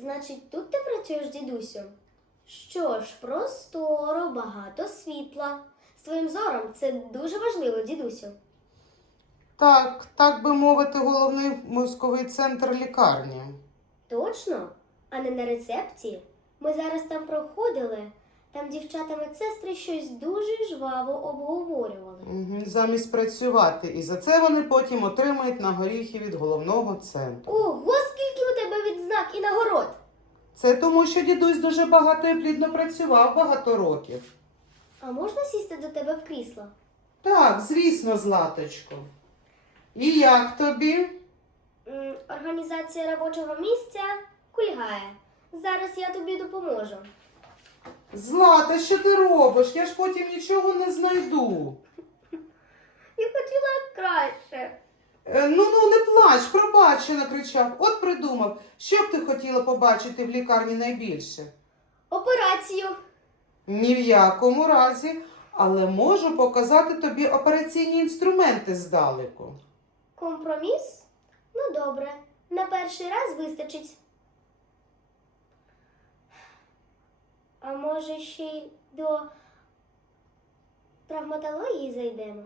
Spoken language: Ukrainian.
Значить, тут ти працюєш, дідусю? Що ж, просторо, багато світла. З твоїм зором це дуже важливо, дідусю. Так, так би мовити, головний мозковий центр лікарні. Точно? А не на рецепції? Ми зараз там проходили. Там дівчата медсестри щось дуже жваво обговорювали. Мгм, Замість працювати. І за це вони потім отримають на горіхи від головного центру. Ого, Це тому, що дідусь дуже багато і плідно працював багато років. А можна сісти до тебе в крісло? Так, звісно, Златочко. І як тобі? М, Організація робочого місця кульгає. Зараз я тобі допоможу. Злата, що ти робиш? Я ж потім нічого не знайду. Я хотіла краще. Е, Ну ну не що накричав. От придумав, що б ти хотіла побачити в лікарні найбільше? Операцію. Ні в якому разі, але можу показати тобі операційні інструменти здалеку. Компроміс? Ну добре. На перший раз вистачить. А може ще й до травматології зайдемо?